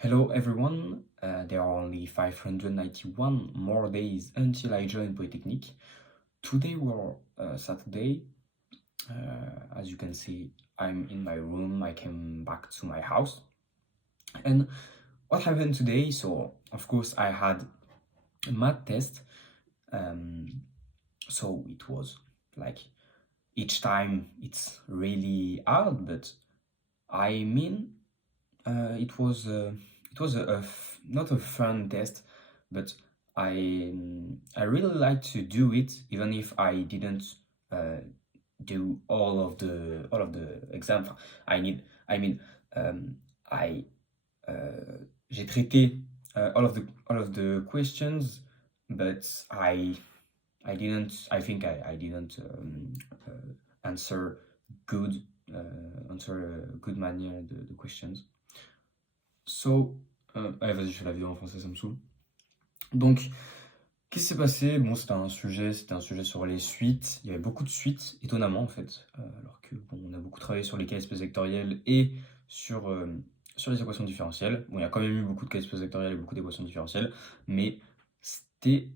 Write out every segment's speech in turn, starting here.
Hello everyone, there are only 591 more days until I join Polytechnique. Today we're Saturday. As you can see, I'm in my room. I came back to my house. And what happened today? So, of course, I had a math test. So it was like each time it's really hard, but I mean, it was not a fun test, but I really like to do it, even if I didn't uh, do all of the exams. I mean, um, I j'ai traité all of the questions, but I didn't. I think I didn't answer good answer a good manière the questions. So, allez, vas-y, je fais la vidéo en français, ça me saoule. Donc, qu'est-ce qui s'est passé? Bon, c'était un sujet sur les suites. Il y avait beaucoup de suites, étonnamment, en fait. Alors que, bon, on a beaucoup travaillé sur les cas espèces vectorielles et sur les équations différentielles. Bon, il y a quand même eu beaucoup de cas espèces vectorielles et beaucoup d'équations différentielles, mais c'était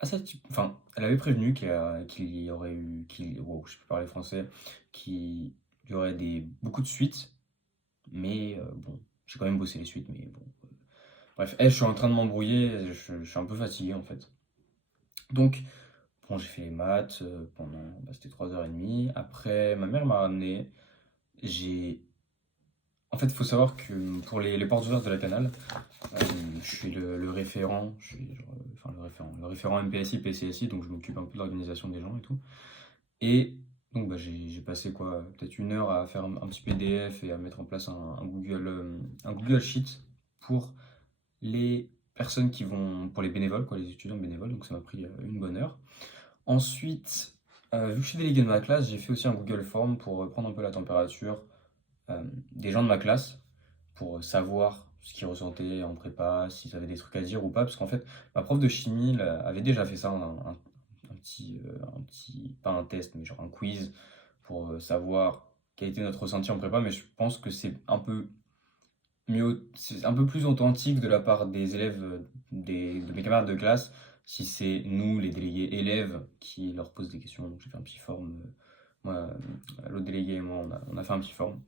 assez enfin, elle avait prévenu qu'il y aurait eu, wow, je peux parler français, qu'il y aurait beaucoup de suites, mais bon, j'ai quand même bossé les suites, mais bon. Bref, je suis en train de m'embrouiller, je suis un peu fatigué en fait. Donc, bon, j'ai fait les maths pendant, c'était 3h30. Après, ma mère m'a ramené. J'ai. En fait, il faut savoir que pour les portes ouvertes de la Canale, je suis le référent, je suis genre, enfin le référent MPSI, PCSI, donc je m'occupe un peu de l'organisation des gens et tout. Et donc, bah, j'ai passé quoi, peut-être 1 heure à faire un petit PDF et à mettre en place un Google Sheet pour les personnes qui vont, pour les bénévoles, quoi, les étudiants bénévoles, donc ça m'a pris une bonne heure. Ensuite, vu que je suis délégué de ma classe, j'ai fait aussi un Google Form pour prendre un peu la température des gens de ma classe, pour savoir ce qu'ils ressentaient en prépa, s'ils avaient des trucs à dire ou pas, parce qu'en fait, ma prof de chimie avait déjà fait ça, pas un test, mais genre un quiz, pour savoir quel était notre ressenti en prépa, mais je pense que c'est un peu plus authentique de la part des élèves, de mes camarades de classe, si c'est nous, les délégués élèves, qui leur posent des questions. Donc j'ai fait un petit form, moi, l'autre délégué et moi, on a fait un petit form.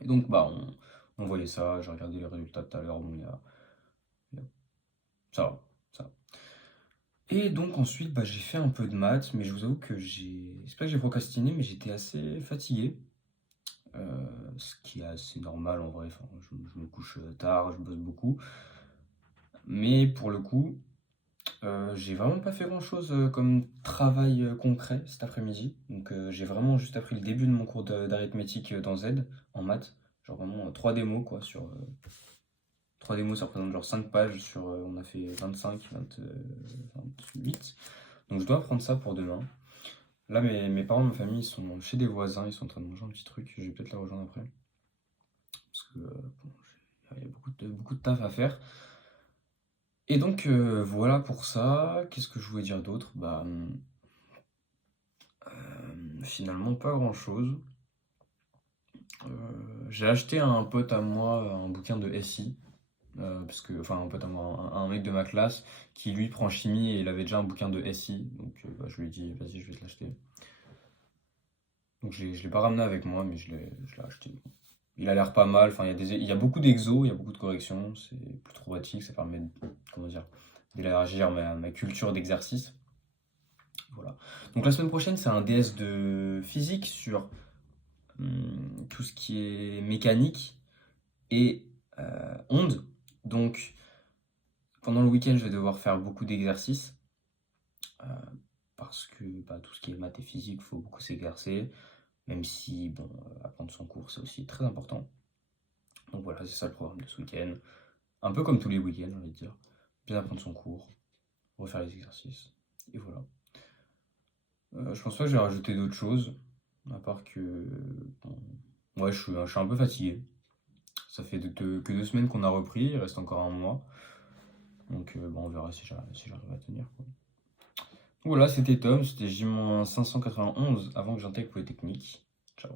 Et donc, bah, on voyait ça, j'ai regardé les résultats tout à l'heure, bon, ça va, ça va. Et donc ensuite, bah, j'ai fait un peu de maths, mais je vous avoue que c'est pas que j'ai procrastiné, mais j'étais assez fatigué. Ce qui est assez normal en vrai, enfin, je me couche tard, je bosse beaucoup. Mais pour le coup, j'ai vraiment pas fait grand-chose comme travail concret cet après-midi. Donc j'ai vraiment juste appris le début de mon cours d'arithmétique dans Z, en maths. Genre vraiment 3 démos quoi, 3 démos ça représente genre 5 pages sur, on a fait 25, 28. Donc je dois apprendre ça pour demain. Là mes parents, ma famille, ils sont chez des voisins, ils sont en train de manger un petit truc, je vais peut-être les rejoindre après. Parce que bon, il y a beaucoup de taf à faire. Et donc voilà pour ça. Qu'est-ce que je voulais dire d'autre? Bah finalement pas grand-chose. J'ai acheté à un pote à moi un bouquin de SI. Parce que, enfin un pote à moi, un mec de ma classe qui lui prend chimie et il avait déjà un bouquin de SI. Donc bah, je lui ai dit vas-y je vais te l'acheter. Donc je l'ai pas ramené avec moi mais je l'ai acheté. Il a l'air pas mal, enfin il y a beaucoup d'exos, il y a beaucoup de corrections, c'est plus trop pratique, ça permet comment dire, d'élargir ma culture d'exercice. Voilà. Donc la semaine prochaine, c'est un DS de physique sur tout ce qui est mécanique et ondes. Donc pendant le week-end, je vais devoir faire beaucoup d'exercices euh, parce que bah, tout ce qui est maths et physique, il faut beaucoup s'exercer, même si bon, apprendre son cours, c'est aussi très important. Donc voilà, c'est ça le programme de ce week-end. Un peu comme tous les week-ends, j'ai envie de dire. Bien apprendre son cours, refaire les exercices. Et voilà. Je pense pas que j'ai rajouté d'autres choses, à part que bon, ouais, je suis un peu fatigué. Ça fait que 2 semaines qu'on a repris, il reste encore un mois. Donc bon, on verra si j'arrive à tenir, quoi. Voilà, c'était Tom, c'était J-591 avant que j'intègre Polytechnique. Ciao.